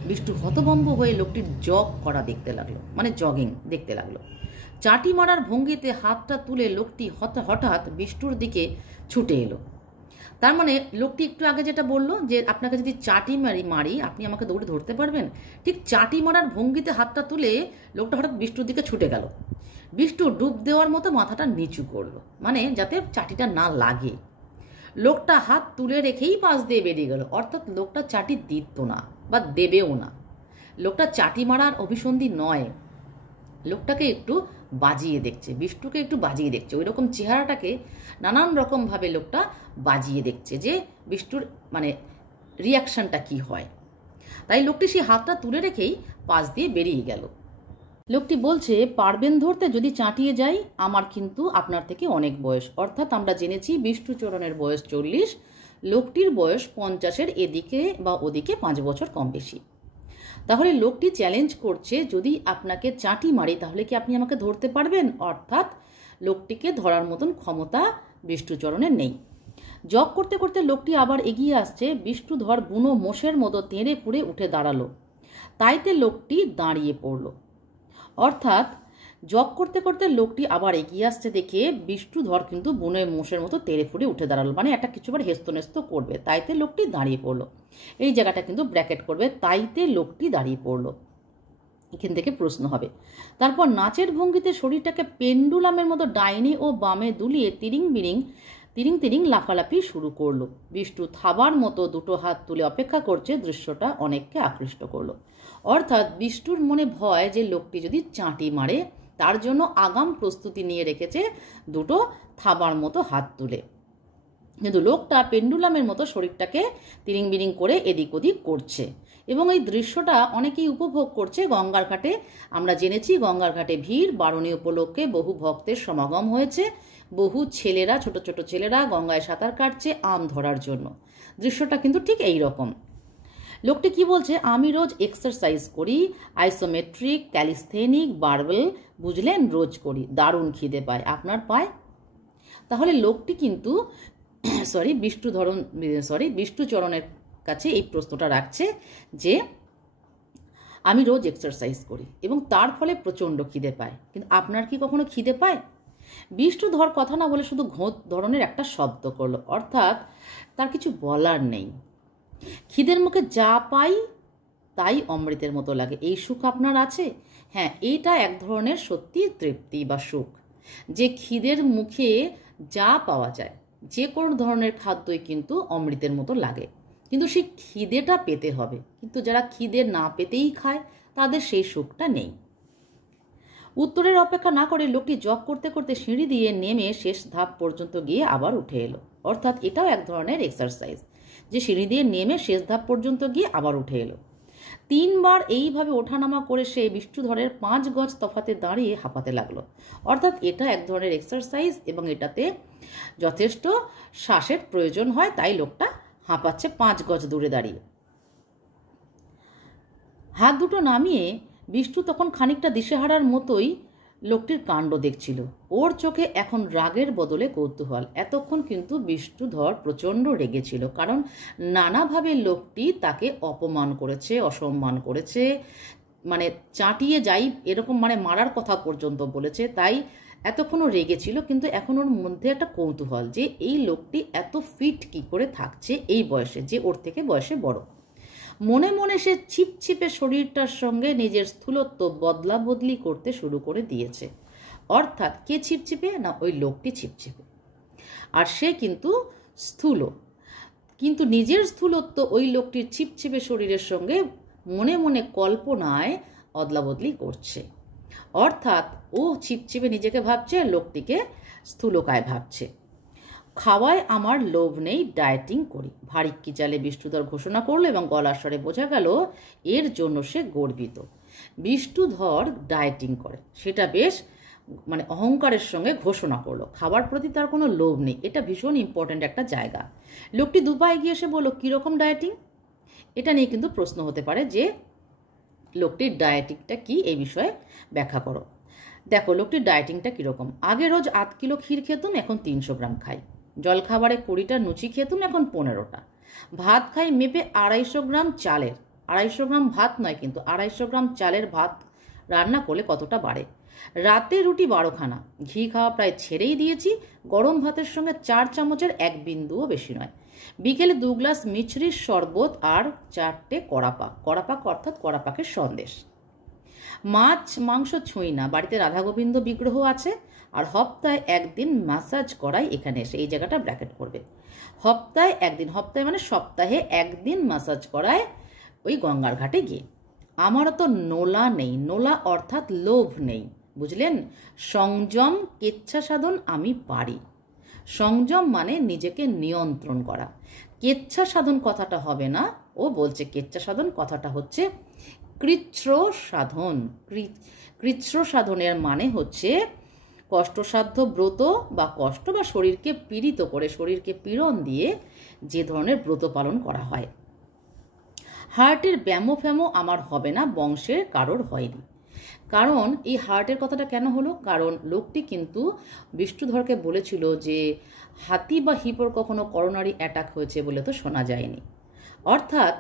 বিষ্টু হতভম্ব হয়ে লোকটির জগ করা দেখতে লাগলো, মানে জগিং দেখতে লাগলো। চাঁটি মারার ভঙ্গিতে হাতটা তুলে লোকটি হঠাৎ বিষ্টুর দিকে ছুটে এলো। তার মানে লোকটি একটু আগে যেটা বললো, যে আপনাকে যদি চাঁটি মারি আপনি আমাকে দৌড়ে ধরতে পারবেন, ঠিক চাঁটি মারার ভঙ্গিতে হাতটা তুলে লোকটা হঠাৎ বিষ্টুর দিকে ছুটে গেল। বিষ্টু ডুব দেওয়ার মতো মাথাটা নিচু করলো, মানে যাতে চাঁটিটা না লাগে। লোকটা হাত তুলে রেখেই পাশ দিয়ে বেরিয়ে গেল, অর্থাৎ লোকটা চাঁটি দিত না বা দেবেও না। লোকটা চাঁটি মারার অভিসন্ধি নয়, লোকটাকে একটু বাজিয়ে দেখছে, বিষ্টুকে একটু বাজিয়ে দেখছে, ওই রকম চেহারাটাকে নানান রকমভাবে লোকটা বাজিয়ে দেখছে যে বিষ্টুর মানে রিয়াকশনটা কি হয়। তাই লোকটি সেই হাতটা তুলে রেখেই পাশ দিয়ে বেরিয়ে গেল। লোকটি বলছে, পারবেন ধরতে যদি চাটিয়ে যাই, আমার কিন্তু আপনার থেকে অনেক বয়স। অর্থাৎ আমরা জেনেছি বিষ্টুচরণের বয়স 40, লোকটির বয়স 50-এর এদিকে বা ওদিকে 5 বছর কম বেশি। তাহলে লোকটি চ্যালেঞ্জ করছে, যদি আপনাকে চাটি মারি তাহলে কি আপনি আমাকে ধরতে পারবেন? অর্থাৎ লোকটিকে ধরার মতন ক্ষমতা বিষ্টুচরণের নেই। জগ করতে করতে লোকটি আবার এগিয়ে আসছে, বিষ্টুধর বুনো মোষের মতো তেড়ে ফুড়ে উঠে দাঁড়ালো। তাইতে লোকটি দাঁড়িয়ে পড়ল। অর্থাৎ জগ করতে করতে লোকটি আবার এগিয়ে আসছে দেখে বিষ্টুধর কিন্তু বুনো মোষের মতো তেড়ে ফুড়ে উঠে দাঁড়ালো, মানে একটা কিছুবার হেস্তনেস্ত করবে, তাইতে লোকটি দাঁড়িয়ে পড়লো। এই জায়গাটা কিন্তু ব্র্যাকেট করবে, তাইতে লোকটি দাঁড়িয়ে পড়লো, এখান থেকে প্রশ্ন হবে। তারপর নাচের ভঙ্গিতে শরীরটাকে পেন্ডুলামের মতো ডাইনে ও বামে দুলিয়ে তিরিং তিরিং লাফালাফি শুরু করলো। বিষ্টু থাবার মতো দুটো হাত তুলে অপেক্ষা করছে, দৃশ্যটা অনেককে আকৃষ্ট করলো। অর্থাৎ বিষ্টুর মনে ভয় যে লোকটি যদি চাঁটি মারে, তার জন্য আগাম প্রস্তুতি নিয়ে রেখেছে দুটো থাবার মতো হাত তুলে। কিন্তু লোকটা পেন্ডুলামের মতো শরীরটাকে তিরিং বিরিং করে এদিক ওদিক করছে এবং এই দৃশ্যটা অনেকেই উপভোগ করছে। গঙ্গার ঘাটে আমরা জেনেছি, গঙ্গার ঘাটে ভিড়, বারণী উপলক্ষে বহু ভক্তের সমাগম হয়েছে। বহু ছেলেরা, ছোট ছোট ছেলেরা গঙ্গায় সাঁতার কাটছে আম ধরার জন্য। দৃশ্যটা কিন্তু ঠিক এই রকম। লোকটি কি বলছে, আমি রোজ এক্সারসাইজ করি, আইসোমেট্রিক, ক্যালিস্থেনিক, বারবেল, বুঝলেন, রোজ করি, দারুণ খিদে পায়, আপনার পায়? তাহলে লোকটি কিন্তু বিষ্টুচরণের কাছে এই প্রশ্নটা রাখছে যে আমি রোজ এক্সারসাইজ করি এবং তার ফলে প্রচণ্ড খিদে পায়, কিন্তু আপনার কি কখনো খিদে পায়? বিষ্টুধর কথা না বলে শুধু ঘোঁত ধরনের একটা শব্দ করলো, অর্থাৎ তার কিছু বলার নেই। খিদের মুখে যা পাই তাই অমৃতের মতো লাগে, এই সুখ আপনার আছে? হ্যাঁ, এইটা এক ধরনের সত্যি তৃপ্তি বা সুখ, যে খিদের মুখে যা পাওয়া যায়, যে কোনো ধরনের খাদ্যই কিন্তু অমৃতের মতো লাগে, কিন্তু সেই খিদেটা পেতে হবে। কিন্তু যারা খিদে না পেতেই খায়, তাদের সেই সুখটা নেই। উত্তরের অপেক্ষা না করে লোকটি জগ করতে করতে সিঁড়ি দিয়ে নেমে শেষ ধাপ পর্যন্ত গিয়ে আবার উঠে এলো। অর্থাৎ এটাও এক ধরনের এক্সারসাইজ, যে সিঁড়ি দিয়ে নেমে শেষ ধাপ পর্যন্ত গিয়ে আবার উঠে এলো। 3 বার এইভাবে ওঠানামা করে সে বিষ্টুধরের 5 গজ তফাতে দাঁড়িয়ে হাঁপাতে লাগলো। অর্থাৎ এটা এক ধরনের এক্সারসাইজ এবং এটাতে যথেষ্ট শ্বাসের প্রয়োজন হয়, তাই লোকটা হাঁপাচ্ছে 5 গজ দূরে দাঁড়িয়ে। হাত দুটো নামিয়ে বিষ্টু তখন খানিকটা দিশেহারার মতোই লোকটির কাণ্ড দেখছিল। ওর চোখে এখন রাগের বদলে কৌতূহল। এতক্ষণ কিন্তু বিষ্টুধর প্রচণ্ড রেগেছিল, কারণ নানাভাবে লোকটি তাকে অপমান করেছে, অসম্মান করেছে, মানে চাটিয়ে যাই এরকম মানে মারার কথা পর্যন্ত বলেছে, তাই এতক্ষণও রেগেছিল। কিন্তু এখন ওর মধ্যে একটা কৌতূহল যে এই লোকটি এত ফিট কি করে থাকছে এই বয়সে, যে ওর থেকে বয়সে বড়। মনে মনে সে ছিপছিপে শরীরটার সঙ্গে নিজের স্থূলত্ব বদলা বদলি করতে শুরু করে দিয়েছে। অর্থাৎ কে ছিপছিপে? না, ওই লোকটি ছিপছিপে, আর সে কিন্তু স্থূল, কিন্তু নিজের স্থূলত্ব ওই লোকটির ছিপছিপে শরীরের সঙ্গে মনে মনে কল্পনায় অদলা বদলি করছে। অর্থাৎ ও ছিপছিপে নিজেকে ভাবছে, লোকটিকে স্থূলকায় ভাবছে। খাওয়ায় আমার লোভ নেই, ডায়েটিং করি, ভারিক্কি চালে বিষ্টুধর ঘোষণা করলো এবং গলার স্বরে বোঝা গেল এর জন্য সে গর্বিত। বিষ্টুধর ডায়েটিং করে, সেটা বেশ মানে অহংকারের সঙ্গে ঘোষণা করলো। খাবার প্রতি তার কোনো লোভ নেই, এটা ভীষণ ইম্পর্ট্যান্ট একটা জায়গা। লোকটি দুপায়ে গিয়ে এসে বলল, কীরকম ডায়েটিং? এটা নিয়ে কিন্তু প্রশ্ন হতে পারে যে লোকটির ডায়েটিংটা কি, এই বিষয়ে ব্যাখ্যা করো। দেখো লোকটির ডায়েটিংটা কীরকম। আগে রোজ 8 কিলো ক্ষীর খেতুম, এখন 300 গ্রাম খাই। জলখাবারে 20টা লুচি খেতুম, এখন 15টা। ভাত খাই মেপে 250 গ্রাম চালের, 250 গ্রাম ভাত নয় কিন্তু 250 গ্রাম চালের ভাত রান্না করলে কতটা বাড়ে। রাতে রুটি 12খানা, ঘি খাওয়া প্রায় ছেড়েই দিয়েছি। গরম ভাতের সঙ্গে 4 চামচের 1 বিন্দুও বেশি নয়। বিকেলে 2 গ্লাস মিছরির শরবত আর 4টে কড়াপাক অর্থাৎ কড়াপাকের সন্দেশ। মাছ মাংস ছুঁই না, বাড়িতে রাধা গোবিন্দ বিগ্রহ আছে। আর সপ্তাহে 1 দিন ম্যাসাজ করাই এখানে এসে, এই জায়গাটা ব্র্যাকেট করবে। সপ্তাহে 1 দিন, সপ্তাহে মানে সপ্তাহে 1 দিন ম্যাসাজ করায় ওই গঙ্গার ঘাটে গিয়ে। আমারও তো নোলা নেই, নোলা অর্থাৎ লোভ নেই, বুঝলেন? সংযম কেচ্ছা সাধন আমি পারি। সংযম মানে নিজেকে নিয়ন্ত্রণ করা। কেচ্ছা সাধন কথাটা হবে না, ও বলছে কেচ্ছা সাধন কথাটা হচ্ছে কৃচ্ছ্র সাধন। কৃচ্ছ্র সাধনের মানে হচ্ছে কষ্টসাধ্য ব্রত বা কষ্ট বা শরীরকে পীড়িত করে, শরীরকে পীড়ন দিয়ে যে ধরনের ব্রত পালন করা হয়। হার্টের ব্যামো ফ্যামো আমার হবে না, বংশের কারোর হয়নি। কারণ এই হার্টের কথাটা কেন হলো? কারণ লোকটি কিন্তু বিষ্ণুধরকে বলেছিল যে হাতি বা হিপোর কখনো করোনারি অ্যাটাক হয়েছে বলে তো শোনা যায়নি। অর্থাৎ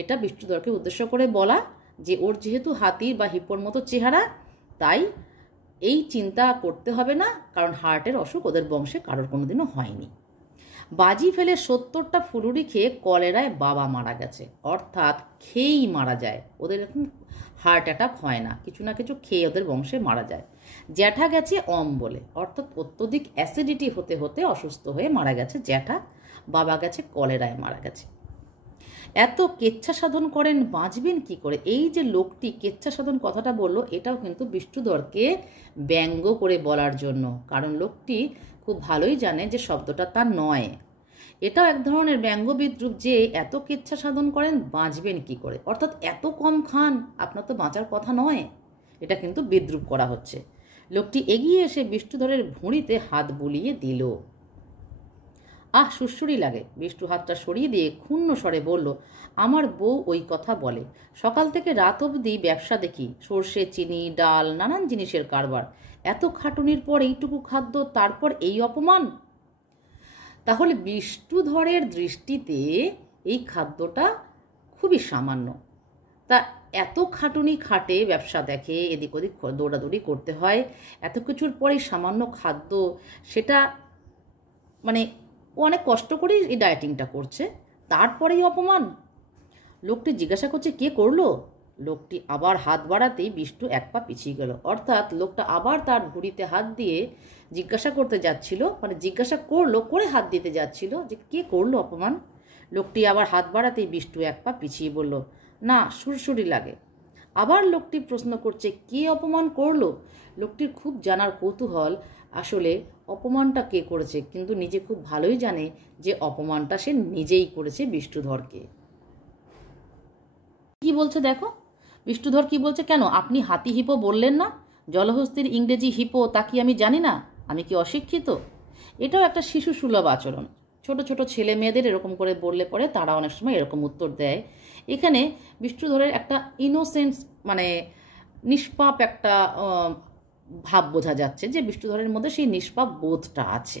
এটা বিষ্ণুধরকে উদ্দেশ্য করে বলা যে ওর যেহেতু হাতির বা হিপোর মতো চেহারা, তাই এই চিন্তা করতে হবে না, কারণ হার্টের অসুখ ওদের বংশে কারোর কোনোদিনও হয়নি। বাজি ফেলে 70টা ফুলুরি খেয়ে কলেরায় বাবা মারা গেছে, অর্থাৎ খেয়েই মারা যায়, ওদের এরকম হার্ট অ্যাটাক হয় না, কিছু না কিছু খেয়ে ওদের বংশে মারা যায়। জ্যাঠা গেছে অম্বলে, অর্থাৎ অত্যধিক অ্যাসিডিটি হতে হতে অসুস্থ হয়ে মারা গেছে জ্যাঠা। বাবা গেছে কলেরায় মারা গেছে। এত কেচ্ছা সাধন করেন, বাঁচবেন কি করে? এই যে লোকটি কেচ্ছা সাধন কথাটা বলল, এটাও কিন্তু বিষ্ণুধরকে ব্যঙ্গ করে বলার জন্য, কারণ লোকটি খুব ভালোই জানে যে শব্দটা তার নয়। এটাও এক ধরনের ব্যঙ্গ বিদ্রুপ যে এত কেচ্ছা সাধন করেন, বাঁচবেন কি করে, অর্থাৎ এত কম খান, আপনার তো বাঁচার কথা নয়। এটা কিন্তু বিদ্রুপ করা হচ্ছে। লোকটি এগিয়ে এসে বিষ্ণুধরের ভুঁড়িতে হাত বুলিয়ে দিল। আহ, সুরসুরি লাগে। বিষ্টু হাতটা সরিয়ে দিয়ে ক্ষুণ্ণ স্বরে বলল, আমার বউ ওই কথা বলে। সকাল থেকে রাত অবধি ব্যবসা দেখি, সর্ষে, চিনি, ডাল, নানান জিনিসের কারবার। এত খাটুনির পর এইটুকু খাদ্য, তারপর এই অপমান। তাহলে বিষ্ণুধরের দৃষ্টিতে এই খাদ্যটা খুবই সামান্য। তা এত খাটুনি খাটে, ব্যবসা দেখে, এদিক ওদিক দৌড়াদৌড়ি করতে হয়, এত কিছুর পরে সামান্য খাদ্য, সেটা মানে ও অনেক কষ্ট করেই এই ডায়েটিংটা করছে, তারপরেই অপমান। লোকটি জিজ্ঞাসা করছে কে করলো? লোকটি আবার হাত বাড়াতেই বিষ্টু এক পা পিছিয়ে গেল। অর্থাৎ লোকটা আবার তার ভুঁড়িতে হাত দিয়ে জিজ্ঞাসা করতে যাচ্ছিল, মানে জিজ্ঞাসা করলো করে হাত দিতে যাচ্ছিল যে কে করলো অপমান। লোকটি আবার হাত বাড়াতেই বিষ্টু এক পা পিছিয়ে বলল, না, সুরসুরি লাগে। আবার লোকটি প্রশ্ন করছে কে অপমান করলো। লোকটির খুব জানার কৌতূহল, আসলে অপমানটা কে করেছে, কিন্তু নিজে খুব ভালোই জানে যে অপমানটা সে নিজেই করেছে বিষ্ণুধরকে। কি বলছে দেখো, বিষ্ণুধর কি বলছে, কেন আপনি হাতি হিপো বললেন না? জলহস্তির ইংরেজি হিপো তা কি আমি জানি না? আমি কি অশিক্ষিত? এটাও একটা শিশু সুলভ আচরণ। ছোট ছোট ছেলে মেয়েদের এরকম করে বললে পরে তারা অনেক সময় এরকম উত্তর দেয়। এখানে বিষ্ণুধরের একটা ইনোসেন্স, মানে নিষ্পাপ একটা ভাব বোঝা যাচ্ছে যে বিষ্ণুধরের মধ্যে সেই নিষ্পাপ বোধটা আছে।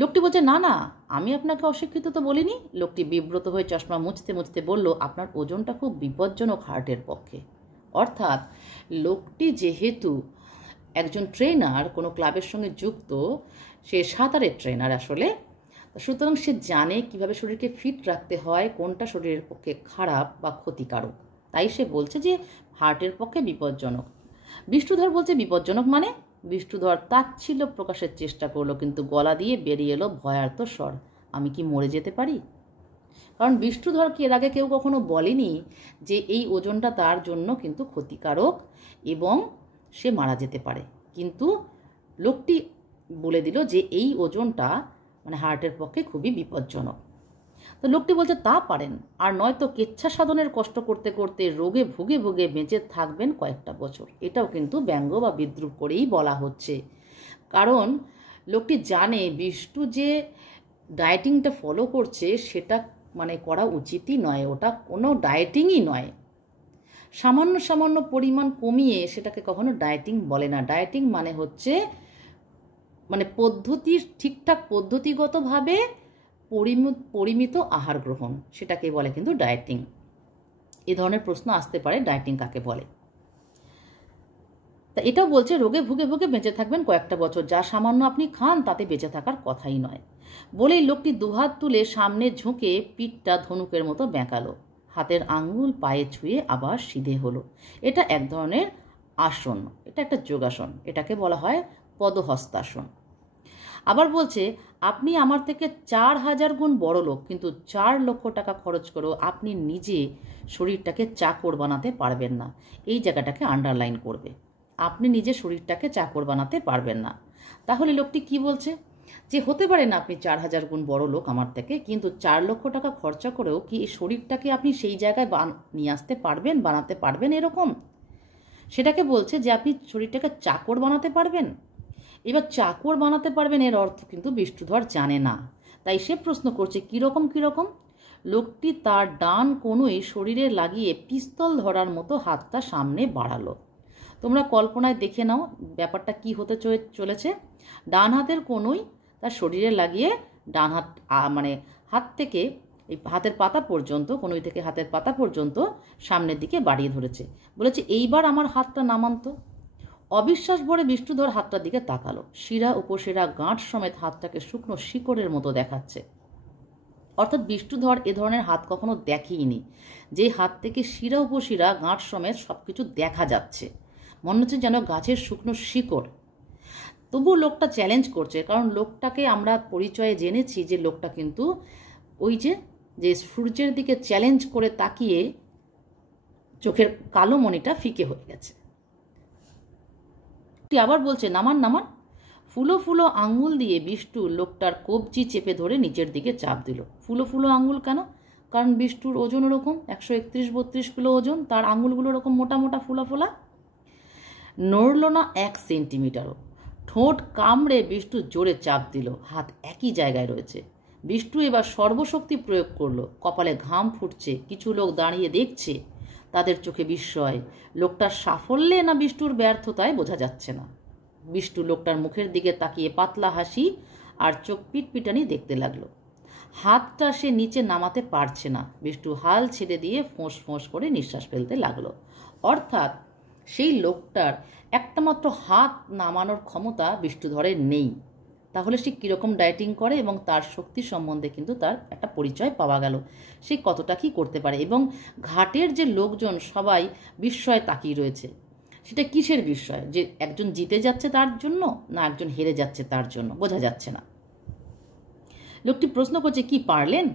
লোকটি বলছে, না না, আমি আপনাকে অশিক্ষিত তো বলিনি। লোকটি বিব্রত হয়ে চশমা মুছতে মুছতে বলল, আপনার ওজনটা খুব বিপজ্জনক হার্টের পক্ষে। অর্থাৎ লোকটি যেহেতু একজন ট্রেনার, কোনো ক্লাবের সঙ্গে যুক্ত, সে সাঁতারের ট্রেনার আসলে, সুতরাং সে জানে কিভাবে শরীরকে ফিট রাখতে হয়, কোনটা শরীরের পক্ষে খারাপ বা ক্ষতিকারক। তাই সে বলছে যে হার্টের পক্ষে বিপজ্জনক। বিষ্ণুধর বলছে বিপজ্জনক মানে? বিষ্ণুধর তাচ্ছিল্য প্রকাশের চেষ্টা করলো, কিন্তু গলা দিয়ে বেরিয়ে এলো ভয়ার্ত স্বর, আমি কি মরে যেতে পারি? কারণ বিষ্ণুধরকে এর আগে কেউ কখনো বলেনি যে এই ওজনটা তার জন্য কিন্তু ক্ষতিকারক এবং সে মারা যেতে পারে, কিন্তু লোকটি বলে দিল যে এই ওজনটা মানে হার্টের পক্ষে খুবই বিপজ্জনক। তো লোকটি বলছে তা পারেন, আর নয়তো কেচ্ছা সাধনের কষ্ট করতে করতে রোগে ভুগে ভুগে বেঁচে থাকবেন কয়েকটা বছর। এটাও কিন্তু ব্যঙ্গ বা বিদ্রুপ করেই বলা হচ্ছে, কারণ লোকটি জানে বিষ্ণু যে ডায়েটিংটা ফলো করছে সেটা মানে করা উচিতই নয়, ওটা কোনো ডায়েটিংই নয়। সামান্য সামান্য পরিমাণ কমিয়ে সেটাকে কখনো ডায়েটিং বলে না। ডায়েটিং মানে হচ্ছে মানে পদ্ধতির ঠিকঠাক পদ্ধতিগতভাবে পরিমিত আহার গ্রহণ, সেটাকে বলে কিন্তু ডায়েটিং। এ ধরনের প্রশ্ন আসতে পারে, ডায়েটিং কাকে বলে। তা এটাও বলছে রোগে ভুগে ভুগে বেঁচে থাকবেন কয়েকটা বছর, যা সামান্য আপনি খান তাতে বেঁচে থাকার কথাই নয়। বলেই লোকটি দুহাত তুলে সামনে ঝুঁকে পিঠটা ধনুকের মতো বেঁকালো, হাতের আঙ্গুল পায়ে ছুঁয়ে আবার সিধে হলো। এটা এক ধরনের আসন, এটা একটা যোগাসন, এটাকে বলা হয় পদহস্তাসন। আবার বলছে আপনি আমার থেকে 4000 গুণ বড় লোক, কিন্তু 4 লক্ষ টাকা খরচ করেও আপনি নিজে শরীরটাকে চাকর বানাতে পারবেন না। এই জায়গাটাকে আন্ডারলাইন করবে। আপনি নিজের শরীরটাকে চাকর বানাতে পারবেন না। তাহলে লোকটি কি বলছে, যে হতে পারে না আপনি 4000 গুণ বড় লোক আমার থেকে, কিন্তু 4 লক্ষ টাকা খরচা করেও কি এই শরীরটাকে আপনি সেই জায়গায় নিয়ে আসতে পারবেন, বানাতে পারবেন এরকম? সেটাকে বলছে যে আপনি শরীরটাকে চাকর বানাতে পারবেন। এবার চাকর বানাতে পারবেন এর অর্থ কিন্তু বিষ্ণুধর জানে না, তাই সে প্রশ্ন করছে কীরকম কীরকম। লোকটি তার ডান কনুই শরীরে লাগিয়ে পিস্তল ধরার মতো হাতটা সামনে বাড়ালো। তোমরা কল্পনায় দেখে নাও ব্যাপারটা কি হতে চলেছে। ডান হাতের কনুই তার শরীরে লাগিয়ে ডান হাত মানে হাত থেকে এই হাতের পাতা পর্যন্ত, কনুই থেকে হাতের পাতা পর্যন্ত সামনের দিকে বাড়িয়ে ধরেছে। বলেছে এইবার আমার হাতটা নামান্ত। অবিশ্বাস ভরে বিষ্ণুধর হাতটার দিকে তাকালো। শিরা উপশিরা গাঁট সমেত হাতটাকে শুকনো শিকড়ের মতো দেখাচ্ছে। অর্থাৎ বিষ্ণুধর এ ধরনের হাত কখনো দেখেইনি, যে হাত থেকে শিরা উপশিরা গাঁট সমেত সব কিছু দেখা যাচ্ছে, মনে হচ্ছে যেন গাছের শুকনো শিকড়। তবু লোকটা চ্যালেঞ্জ করছে, কারণ লোকটাকে আমরা পরিচয়ে জেনেছি যে লোকটা কিন্তু ওই যে সূর্যের দিকে চ্যালেঞ্জ করে তাকিয়ে চোখের কালো মণিটা ফিকে হয়ে গেছে। আবার বলছে নামান নামান। ফুলো ফুলো আঙুল দিয়ে বিষ্টু লোকটার কবজি চেপে ধরে নিচের দিকে চাপ দিল। ফুলো ফুলো আঙুল কেন? কারণ বিষ্টুর ওজন ওরকম 131-32 কিলো ওজন, তার আঙুলগুলো ওরকম মোটা মোটা ফোলা ফোলা। নড়ল না 1 সেন্টিমিটারও। ঠোঁট কামড়ে বিষ্টু জোরে চাপ দিল। হাত একই জায়গায় রয়েছে। বিষ্টু এবার সর্বশক্তি প্রয়োগ করলো। কপালে ঘাম ফুটছে। কিছু লোক দাঁড়িয়ে দেখছে, তাদের চোখে বিস্ময়। লোকটার সাফল্যে না বিষ্টুর ব্যর্থতায় বোঝা যাচ্ছে না। বিষ্টু লোকটার মুখের দিকে তাকিয়ে পাতলা হাসি আর চোখ পিটপিটানি দেখতে লাগলো। হাতটা সে নিচে নামাতে পারছে না। বিষ্টু হাল ছেড়ে দিয়ে ফোঁস ফোঁস করে নিঃশ্বাস ফেলতে লাগলো। অর্থাৎ সেই লোকটার একটা মাত্র হাত নামানোর ক্ষমতা বিষ্ণুধরের নেই। তাহলে সে কীরকম ডায়েটিং করে এবং তার শক্তি সম্বন্ধে কিন্তু তার একটা পরিচয় পাওয়া গেল, সে কতটা কী করতে পারে। এবং ঘাটের যে লোকজন সবাই বিস্ময়ে তাকিয়ে রয়েছে। সেটা কিসের বিস্ময়? যে একজন জিতে যাচ্ছে তার জন্য, না একজন হেরে যাচ্ছে তার জন্য, বোঝা যাচ্ছে না। লোকটি প্রশ্ন করছে কি পারলেন?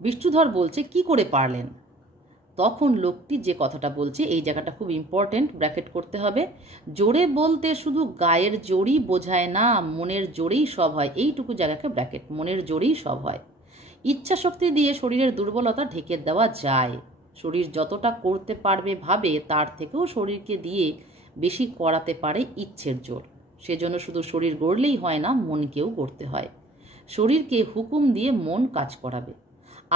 বিষ্ণুধর বলছে কি করে পারলেন? তখন লোকটি যে কথাটা বলছে, এই জায়গাটা খুব ইম্পর্টেন্ট, ব্র্যাকেট করতে হবে। জোরে বলতে শুধু গায়ের জোরই বোঝায় না, মনের জোরেই সব হয়। এইটুকু জায়গাকে ব্র্যাকেট, মনের জোরেই সব হয়। ইচ্ছা শক্তি দিয়ে শরীরের দুর্বলতা ঢেকে দেওয়া যায়। শরীর যতটা করতে পারবে ভাবে, তার থেকেও শরীরকে দিয়ে বেশি করাতে পারে ইচ্ছের জোর। সেজন্য শুধু শরীর গড়লেই হয় না, মনকেও গড়তে হয়। শরীরকে হুকুম দিয়ে মন কাজ করাবে।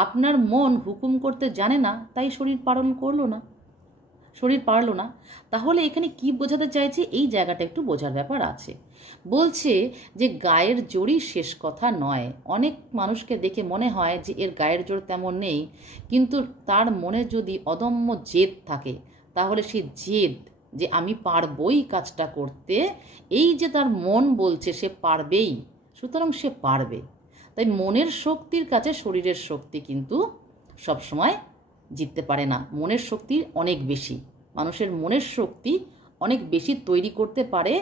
আপনার মন হুকুম করতে জানে না, তাই শরীর পারল না। তাহলে এখানে কি বোঝাতে চাইছে, এই জায়গাটা একটু বোঝার ব্যাপার আছে। বলছে যে গায়ের জোরই শেষ কথা নয়। অনেক মানুষকে দেখে মনে হয় যে এর গায়ের জোর তেমন নেই, কিন্তু তার মনে যদি অদম্য জেদ থাকে, তাহলে সেই জেদ যে আমি পারবই কাজটা করতে, এই যে তার মন বলছে সে পারবেই, সুতরাং সে পারবে। তাই মনের শক্তির কাছে শরীরের শক্তি কিন্তু সবসময় জিততে পারে না। মনের শক্তি অনেক বেশি। মানুষের মনের শক্তি অনেক বেশি তৈরি করতে পারে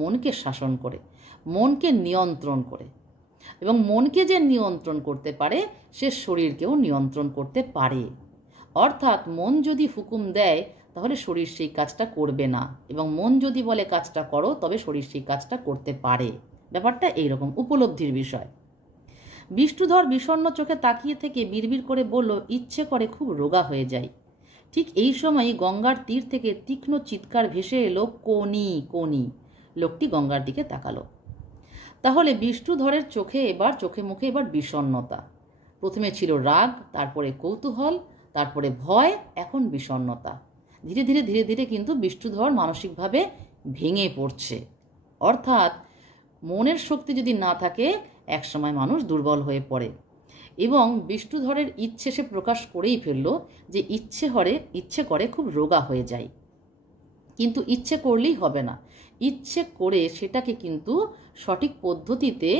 মনকে শাসন করে, মনকে নিয়ন্ত্রণ করে। এবং মনকে যে নিয়ন্ত্রণ করতে পারে, সে শরীরকেও নিয়ন্ত্রণ করতে পারে। অর্থাৎ মন যদি হুকুম দেয়, তাহলে শরীর সেই কাজটা করবে না, এবং মন যদি বলে কাজটা করো, তবে শরীর সেই কাজটা করতে পারে। ব্যাপারটা এইরকম, উপলব্ধির বিষয়। বিষ্ণুধর বিষণ্ণ চোখে তাকিয়ে থেকে বিড়বিড় করে বলল, ইচ্ছে করে খুব রোগা হয়ে যায়। ঠিক এই সময়ই গঙ্গার তীর থেকে তীক্ষ্ণ চিৎকার ভেসে এলো, কোনি কোনি। লোকটি গঙ্গার দিকে তাকালো। তাহলে বিষ্ণুধরের চোখে মুখে এবার বিষণ্ণতা। প্রথমে ছিল রাগ, তারপরে কৌতূহল, তারপরে ভয়, এখন বিষণ্ণতা। ধীরে ধীরে কিন্তু বিষ্ণুধর মানসিকভাবে ভেঙে পড়ছে। অর্থাৎ মনের শক্তি যদি না থাকে, একসময় মানুষ দুর্বল হয়ে পড়ে। এবং বিষ্ণুধরের ইচ্ছে সে প্রকাশ করেই ফেলল যে ইচ্ছে করে খুব রোগা হয়ে যায়। কিন্তু ইচ্ছে করলেই হবে না, ইচ্ছে করে সেটাকে কিন্তু সঠিক পদ্ধতিতে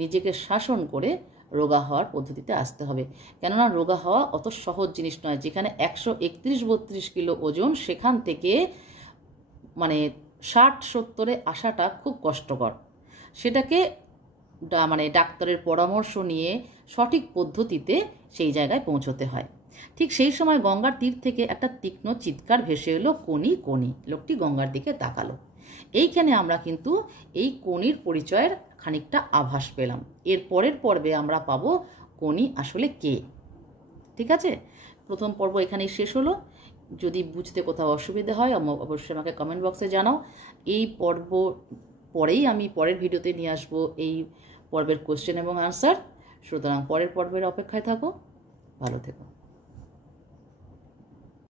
নিজেকে শাসন করে রোগা হওয়ার পদ্ধতিতে আসতে হবে। কেননা রোগা হওয়া অত সহজ জিনিস নয়। যেখানে 131-32 কিলো ওজন, সেখান থেকে 60-70-এ আসাটা খুব কষ্টকর। সেটাকে ডাক্তারের পরামর্শ নিয়ে সঠিক পদ্ধতিতে সেই জায়গায় পৌঁছতে হয়। ঠিক সেই সময় গঙ্গার তীর থেকে একটা তীক্ষ্ণ চিৎকার ভেসে এলো, কোনি কোনি। লোকটি গঙ্গার দিকে তাকালো। এইখানে আমরা কিন্তু এই কোনির পরিচয়ের খানিকটা আভাস পেলাম। এর পরের পর্বে আমরা পাবো কোনি আসলে কে। ঠিক আছে, প্রথম পর্ব এখানেই শেষ হলো। যদি বুঝতে কোথাও অসুবিধা হয় অবশ্যই আমাকে কমেন্ট বক্সে জানাও। এই পর্ব পরেই আমি পরের ভিডিওতে নিয়ে আসবো এই পর্বের কোশ্চেন এবং আনসার। সুতরাং পরের পর্বের অপেক্ষায় থাকো। ভালো থেকো।